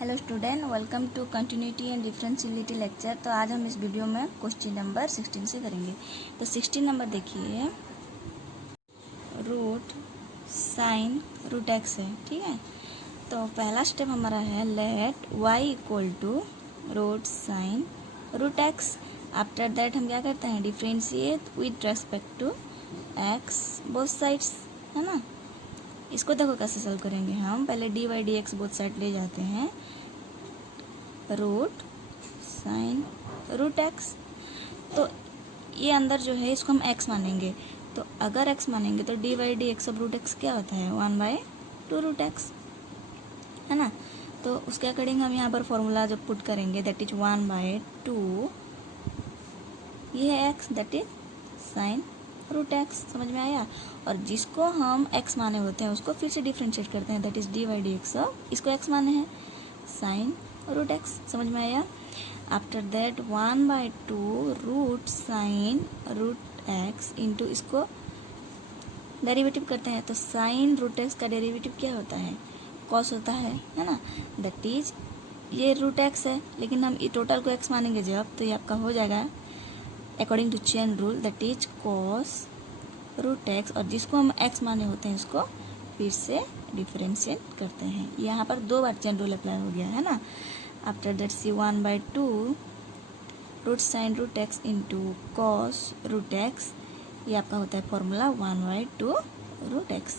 Hello student, welcome to continuity and differentiality lecture. तो आज हम इस वीडियो में क्वेश्चन नंबर 16 से करेंगे। तो 16 नंबर देखिए, रूट साइन रूट एक्स है, ठीक है। तो पहला स्टेप हमारा है let y equal to root sine root x. After that हम क्या करते हैं, differentiate with respect to x both sides, है ना। इसको देखो कैसे सॉल्व करेंगे हम। पहले d y d x both side ले जाते हैं, रूट साइन रूट एक्स। तो ये अंदर जो है इसको हम एक्स मानेंगे। तो अगर एक्स मानेंगे तो d y d x of root x क्या होता है, 1/2 रूट एक्स, है ना। तो उसके अकॉर्डिंग हम यहाँ पर फॉर्मूला जब पुट करेंगे दैट इज 1/2, ये है x, that is sine root x. समझ में आया। और जिसको हम एक्स माने होते हैं उसको फिर से डिफ्रेंशिएट करते हैं, that is d y d x of, इसको एक्स माने हैं साइन रूट एक्स। समझ में आया। After that 1/2 root sine root x into, इसको डेरिवेटिव करते हैं। तो साइन रूट एक्स का डेरिवेटिव क्या होता है, कॉस होता है ना। दैट इज ये रूट एक्स है, लेकिन हम ये टोटल को एक्स मानेंगे जब, तो ये आपका हो जाएगा according to chain rule, that is cos root x. और जिसको हम एक्स माने होते हैं उसको फिर से डिफरेंशिएट करते हैं। यहाँ पर 2 बार चेन रूल अप्लाई हो गया है ना। After that see 1/2 root sine root x into cos root x, ये आपका होता है formula 1/2 root x.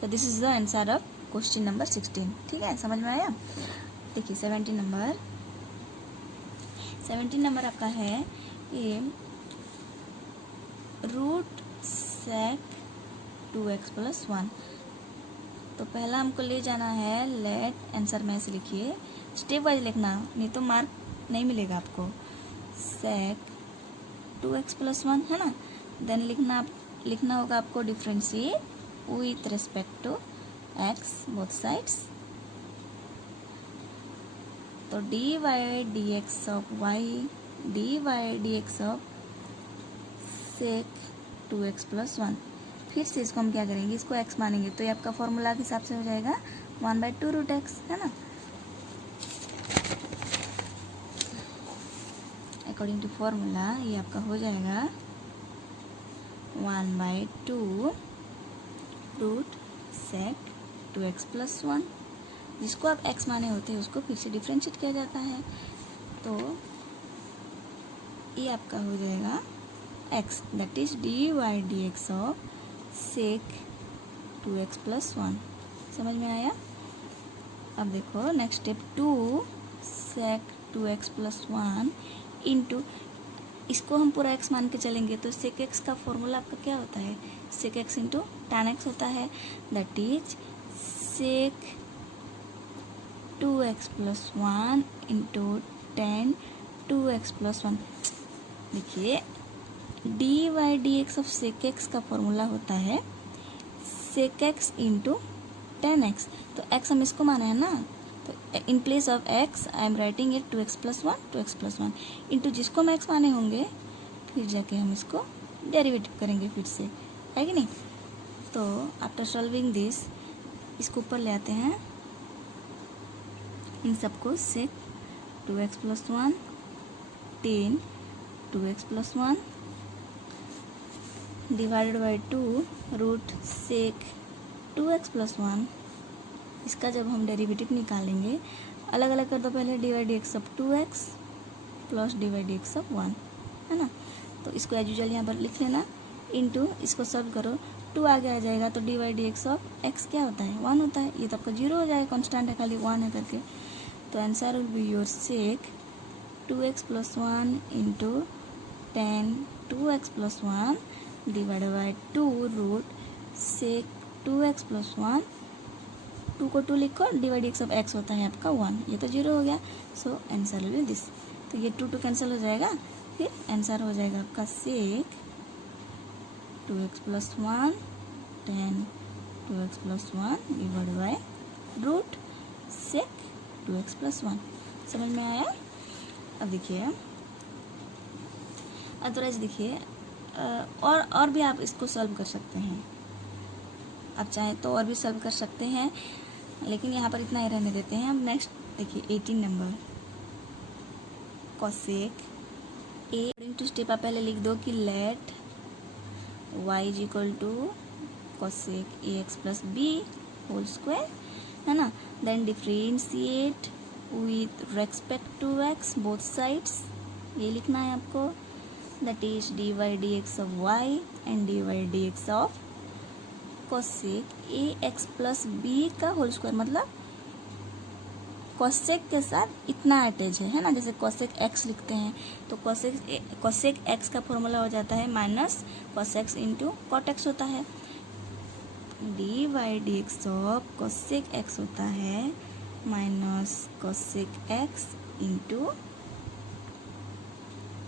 So this is the answer of question number 16, ठीक है। समझ में आया। देखिए 17 नंबर आपका है ये रूट सेक 2x + 1। तो पहला हमको ले जाना है लेट, आंसर में ऐसे लिखिए, स्टेप वाइज लिखना, नहीं तो मार्क नहीं मिलेगा आपको। सेक 2x + 1, है ना। देन लिखना होगा आपको differentiate with respect to x both sides. तो d y d x of y, d y d x of sec 2x + 1। फिर से इसको हम क्या करेंगे, इसको x मानेंगे, तो ये आपका फॉर्मूला के हिसाब से हो जाएगा 1/2 रूट एक्स, है ना। अकॉर्डिंग टू फॉर्मूला ये आपका हो जाएगा 1/2 रूट सेक 2x + 1। जिसको आप x माने होते हैं उसको फिर से डिफ्रेंशिएट किया जाता है, तो ये आपका हो जाएगा x, that is d y d x of sec 2x + 1। समझ में आया। अब देखो नेक्स्ट स्टेप 2 सेक 2x + 1 इंटू, इसको हम पूरा x मान के चलेंगे तो सेक x का फॉर्मूला आपका क्या होता है, sec x into tan x होता है, that is sec 2x + 1 into tan 2x + 1। देखिए d y d x of sec x का फॉर्मूला होता है sec x into tan x. तो एक्स हम इसको माना है ना, तो in place of x I am writing it 2x + 1 2x + 1 into जिसको हम एक्स माने होंगे फिर जाके हम इसको डेरिवेटिव करेंगे फिर से, है कि नहीं। तो आफ्टर सॉल्विंग दिस, इसको ऊपर ले आते हैं इन सबको, sec 2x + 1 10 2x + 1 divided by 2 root sec 2x + 1। इसका जब हम डेरिवेटिव निकालेंगे, अलग अलग कर दो पहले, d y d x of 2x plus d y d x of 1, है ना। तो इसको एज यूजुअल यहाँ पर लिख लेना, इनटू इसको सॉल्व करो, 2 आगे आ जाएगा, तो d y d x of x क्या होता है 1 होता है। ये तो आपका 0 हो जाएगा, कॉन्स्टेंट है खाली 1 है करके। तो answer will be your sec 2x + 1 into tan 2x + 1 divided by 2 root sec 2x + 1, 2 को 2 लिखो, d y d x of x होता है आपका 1, ये तो 0 हो गया। So answer will be this. तो ये 2 कैंसिल हो जाएगा, फिर आंसर हो जाएगा आपका sec 2x + 1 tan 2x + 1 divided by root sec 2x + 1। समझ में आया। अब देखिए अदरवाइज देखिए और भी आप इसको सॉल्व कर सकते हैं, आप चाहें तो और भी सॉल्व कर सकते हैं, लेकिन यहाँ पर इतना ही रहने देते हैं। हम नेक्स्ट देखिए 18 number cosec a according to step आप पहले लिख दो कि let y is equal to cosec a x plus b whole square, है ना। Then differentiate with respect to x both sides, ये लिखना है आपको। That is dy dx of y and dy dx of cosec a x plus b का whole square, मतलब cosec के साथ इतना अटैच है ना। जैसे कोसेक एक्स लिखते हैं तो कोसेक एक्स का फॉर्मूला हो जाता है minus cosec x into cot x होता है। D y d x of cosec x होता है minus cosec x into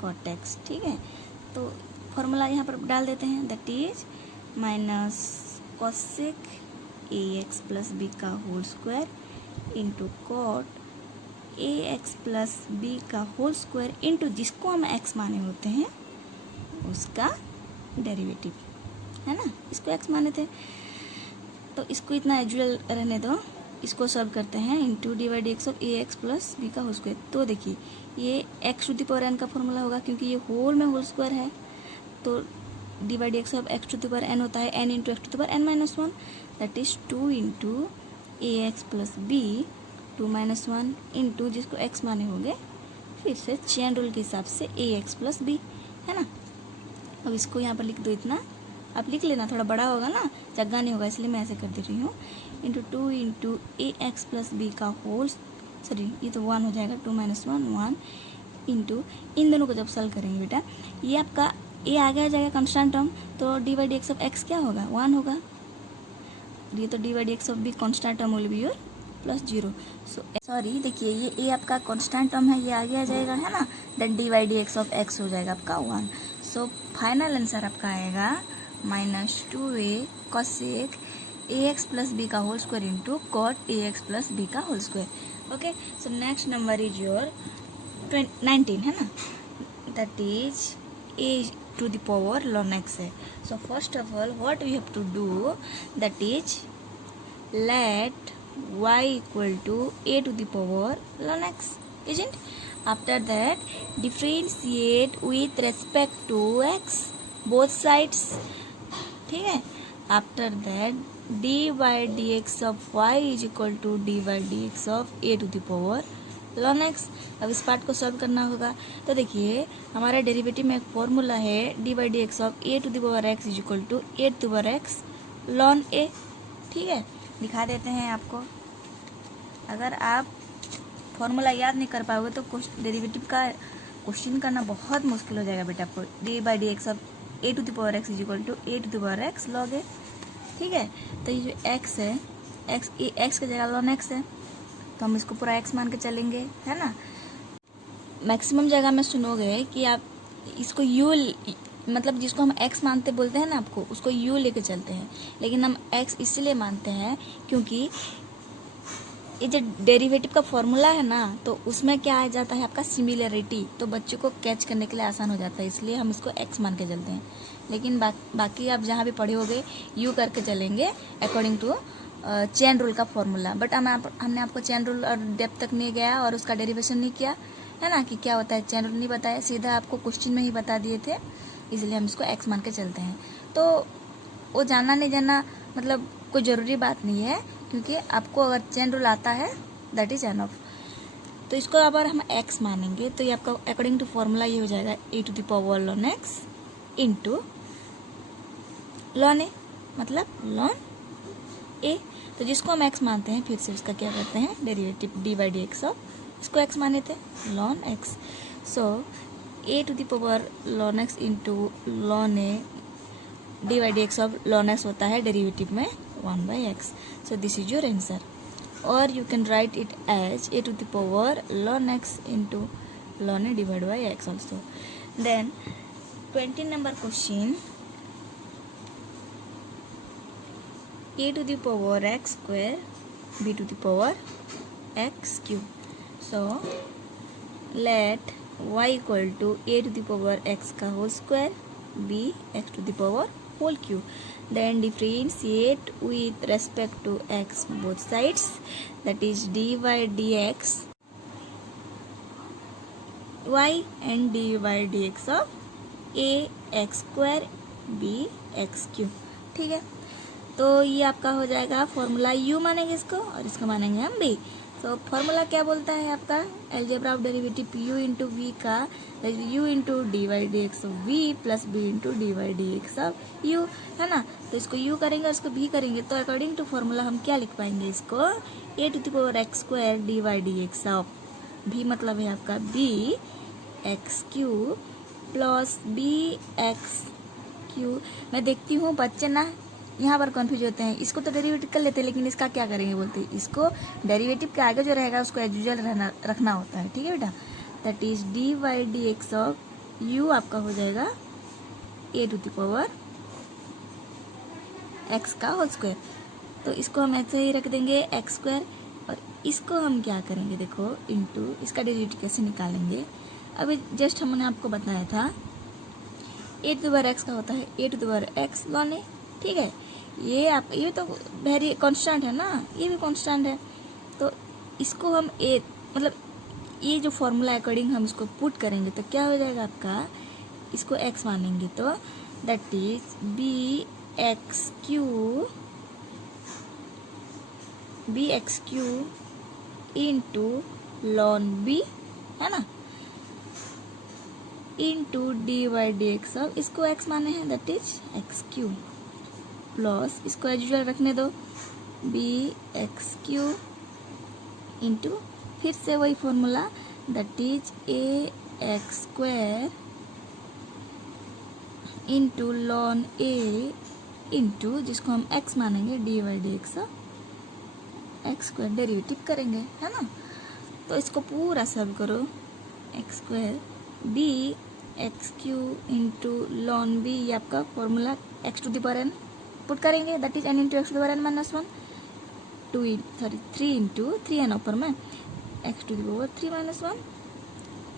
cot x, ठीक है। तो फॉर्मूला यहाँ पर डाल देते हैं, that is minus cosec a x plus b का whole square into cot a x plus b का होल स्क्वायर इंटू जिसको हम एक्स माने होते हैं उसका डेरिवेटिव, है ना। इसको एक्स माने थे तो इसको इतना एजुअल रहने दो, इसको सॉल्व करते हैं into d y d x of a x plus b का होल स्क्वायर। तो देखिए ये x to the power n का फॉर्मूला होगा क्योंकि ये होल में होल स्क्वायर है, तो d y d x of x to the power n होता है n into x to the power n minus one, that is 2 into a x plus b 2 minus one into जिसको x माने होंगे फिर से chain rule के हिसाब से ए एक्स प्लस बी, है ना। अब इसको यहाँ पर लिख दो, इतना आप लिख लेना, थोड़ा बड़ा होगा ना, जगह नहीं होगा इसलिए मैं ऐसे कर दे रही हूँ। Into 2 into a x plus b का होल, सॉरी ये तो 1 हो जाएगा, 2 माइनस 1 इंटू इन दोनों को जब सॉल्व करेंगे बेटा ये आपका ए आगे आ जाएगा कांस्टेंट टर्म, तो d y d x of x क्या होगा 1 होगा, ये तो d y d x of b constant term will be your plus 0। So sorry देखिए ये ए आपका कांस्टेंट टर्म है, ये आगे आ जाएगा, है ना। Then d y d x of x हो जाएगा आपका 1। सो फाइनल आंसर आपका आएगा minus 2a cosec a x plus b का whole square into cot a x plus b का whole square. Okay, so next number is your 19, है ना, that is a to the power ln x है। So first of all what we have to do, that is let y equal to a to the power ln x, isn't? After that differentiate with respect to x both sides, ठीक है। After that dy dx of y is equal to dy dx of a to the power ln x। अब इस part को solve करना होगा, तो देखिए हमारा डेरिवेटिव में एक फॉर्मूला है dy dx of a to the power x is equal to a to the power x ln a, ठीक है। दिखा देते हैं आपको, अगर आप फॉर्मूला याद नहीं कर पाओगे तो डेरिवेटिव का क्वेश्चन करना बहुत मुश्किल हो जाएगा बेटा आपको। D by d x of a to the power x is equal to a to the power x log a, ठीक है। तो ये जो एक्स है, एक्स की जगह लॉन एक्स है, तो हम इसको पूरा एक्स मान के चलेंगे, है ना। मैक्सिमम जगह में सुनोगे कि आप इसको यू, मतलब जिसको हम x मानते बोलते हैं ना आपको, उसको u लेके चलते हैं, लेकिन हम x इसलिए मानते हैं क्योंकि ये जो डेरिवेटिव का फॉर्मूला है ना, तो उसमें क्या आ जाता है आपका सिमिलरिटी, तो बच्चों को कैच करने के लिए आसान हो जाता है, इसलिए हम इसको x मान के चलते हैं। लेकिन बाकी आप जहाँ भी पढ़े होगे u करके चलेंगे अकॉर्डिंग टू चेन रूल का फॉर्मूला। बट हमने आपको चेन रूल और डेप्थ तक नहीं गया और उसका डेरिवेशन नहीं किया, है ना, कि क्या होता है चेन रूल नहीं बताया, सीधा आपको क्वेश्चन में ही बता दिए थे, इसलिए हम इसको x मान के चलते हैं। तो वो जानना नहीं जानना मतलब कोई ज़रूरी बात नहीं है, क्योंकि आपको अगर चेन रूल आता है दैट इज एनफ। तो इसको अगर हम x मानेंगे तो ये आपका अकॉर्डिंग टू फॉर्मूला ये हो जाएगा a to the power ln x into ln a, मतलब ln a। तो जिसको हम x मानते हैं फिर से उसका क्या करते हैं derivative d by d x of, इसको x माने थे ln x। So a to the power ln x into ln a d by d x of ln x होता है डेरिवेटिव में 1/x। So this is your answer, or you can write it as a to the power ln x into ln a divided by x also. Then 20 number question, a to the power x square b to the power x cube. So let y equal to a to the power x का whole square b x to the power whole q, then differentiate with respect to x both sides, that is d y d x y and d y d x of a x square b x q. ठीक है, तो ये आपका हो जाएगा formula u मानेंगे इसको और इसको मानेंगे हम b। तो फॉर्मूला क्या बोलता है आपका, algebra of derivative u into v का u into d y d x of v plus b into d y d x of u, है ना। तो इसको u करेंगे और इसको b करेंगे, तो अकॉर्डिंग टू फॉर्मूला हम क्या लिख पाएंगे इसको, a to the power x square d y d x of b मतलब है आपका b x q plus b x q. मैं देखती हूँ बच्चे ना यहाँ पर कंफ्यूज होते हैं, इसको तो डेरिवेटिव कर लेते हैं लेकिन इसका क्या करेंगे बोलते हैं, इसको डेरिवेटिव के आगे जो रहेगा उसको एज यूजुअल रखना होता है। ठीक है बेटा, that is d y d x of u आपका हो जाएगा a to the power x का होल स्क्वायर। तो इसको हम ऐसे ही रख देंगे एक्स स्क्वायर, और इसको हम क्या करेंगे देखो इंटू, इसका डेरिवेटिव कैसे निकालेंगे अभी जस्ट हमने आपको बताया था, a to the power x का होता है a to the power x ln a. ठीक है, ये तो वेरी कांस्टेंट है ना, ये भी कांस्टेंट है, तो इसको हम ए मतलब ये जो फॉर्मूला अकॉर्डिंग हम इसको पुट करेंगे तो क्या हो जाएगा आपका, इसको x मानेंगे तो that is b x q into ln b, है ना, into d y d x of, इसको x माने हैं that is x q plus इसको एज यूजुअल रखने दो बी एक्स क्यू इंटू फिर से वही फॉर्मूला that is a x square into ln a into जिसको हम x मानेंगे d y d x x square derivative करेंगे, है ना। तो इसको पूरा सॉल्व करो, x square b x q into ln b, ये आपका formula x to the power n put करेंगे that is n into x to the power n minus one, 3 into 3 n ऊपर में x to the power 3 minus one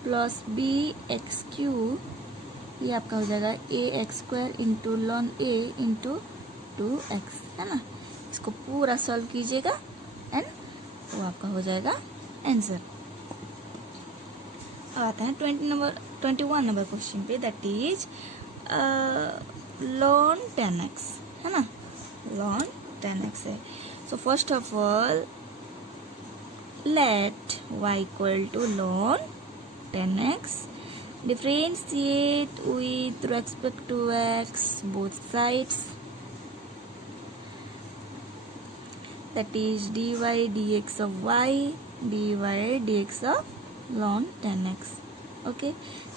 plus b x q, ये आपका हो जाएगा a x square into ln a into 2x, है ना। इसको पूरा सॉल्व कीजिएगा एंड वो आपका हो जाएगा आंसर। अब आता है 21 नंबर क्वेश्चन पे, दैट इज लॉन 10x, है ना, लॉन 10x है। So first of all let y equal to ln 10x, differentiate with respect to x both sides, that is dy dx of y dy dx of ln 10x। Okay,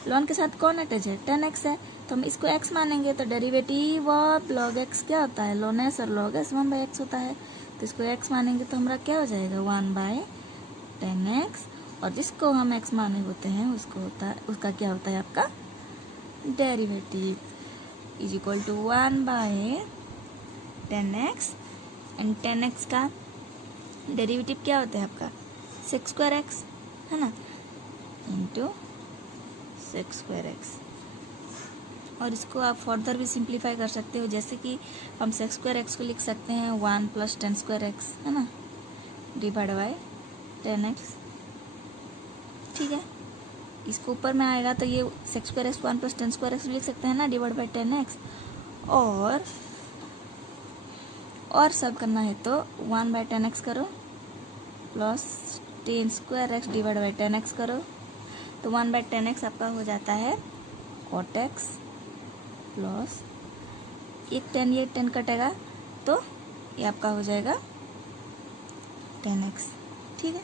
lawn के साथ कौन attach है, 10x है, तो हम इसको x मानेंगे तो डेरिवेटिव ऑफ log x क्या होता है, ln s और log s 1/x होता है, तो इसको x मानेंगे तो हमारा क्या हो जाएगा 1/10x, और जिसको हम x माने होते हैं उसको होता है, उसका क्या होता है आपका derivative is equal to 1/10x, and 10x का डेरिवेटिव क्या होता है आपका sec स्क्वायर x, है ना, इंटू sec स्क्वायर x। और इसको आप फर्दर भी सिंप्लीफाई कर सकते हो, जैसे कि हम sec स्क्वायर x को लिख सकते हैं 1 + 10 स्क्वायर x, है ना, डिवाइड बाय 10x। ठीक है, इसको ऊपर में आएगा तो ये sec square x 1 + 10 square x लिख सकते हैं ना, डिवाइड बाय 10x। और सब करना है तो 1/10x करो plus 10 square x divide by 10x करो, तो 1/10x आपका हो जाता है cot x प्लस ये 10 कटेगा तो ये आपका हो जाएगा 10x। ठीक है,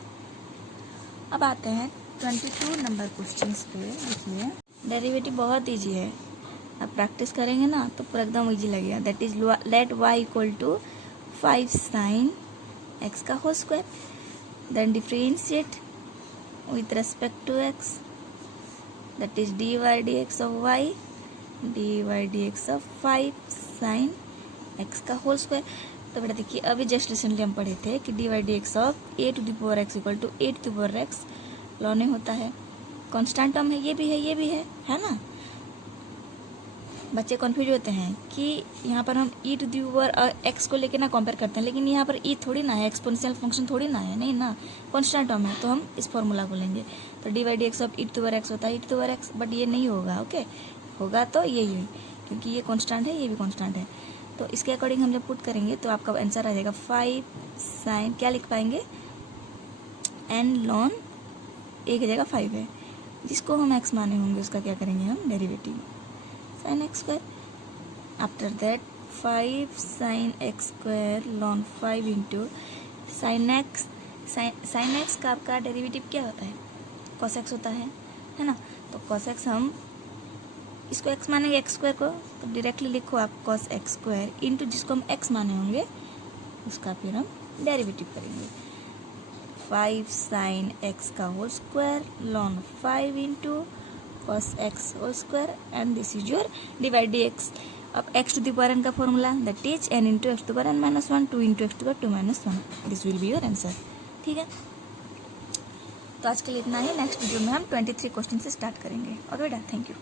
अब आते हैं 22 नंबर क्वेश्चन पे। देखिए डेरिवेटिव बहुत इजी है, आप प्रैक्टिस करेंगे ना तो पूरा एकदम इजी लगेगा। That is let y equal to 5 sin x का whole square, then differentiate with respect to x, that is dy dx of y dy dx of 5 sin x का होल स्क्वायर। तो बेटा देखिए अभी जस्ट रिसेंटली हम पढ़े थे कि dy dx of a to the power x equal to a to the power x लॉने होता है, कांस्टेंट टर्म है, ये भी है, ये भी है ना। बच्चे कंफ्यूज होते हैं कि यहाँ पर हम ई टू दी पावर एक्स को लेके ना कंपेयर करते हैं, लेकिन यहाँ पर ई थोड़ी ना है, एक्सपोनेंशियल फंक्शन थोड़ी ना है, नहीं ना, कांस्टेंट टर्म है, तो हम इस फॉर्मूला को लेंगे। तो d by d x of e to the power x होता है e to the power x, but ये नहीं होगा, ओके, होगा तो यही, क्योंकि ये कांस्टेंट है, ये भी कांस्टेंट है। तो इसके अकॉर्डिंग हम जब पुट करेंगे तो आपका आंसर आ जाएगा 5 साइन, क्या लिख पाएंगे, एन लॉन ए की जगह 5 है, जिसको हम एक्स माने होंगे उसका क्या करेंगे हम, derivative sine x square. After that 5 sine x square ln 5 into sine x, sign x का आपका डेरिवेटिव क्या होता है, कॉस एक्स होता है ना। तो कॉस एक्स हम इसको एक्स मानेंगे एक्स स्क्वायर को, तो डायरेक्टली लिखो आप कॉस एक्स स्क्वायर इंटू जिसको हम एक्स माने होंगे उसका फिर हम डेरिवेटिव करेंगे। 5 साइन एक्स का whole square ln 5 into cos x whole square, and this is your divide d x. अब x to the power n का formula, that is n into x to the power n minus 1, 2 into x to the power 2 minus 1, this will be your answer. ठीक है, तो आज के लिए इतना ही। Next video में हम 23 क्वेश्चन से स्टार्ट करेंगे। ओके बेटा, थैंक यू।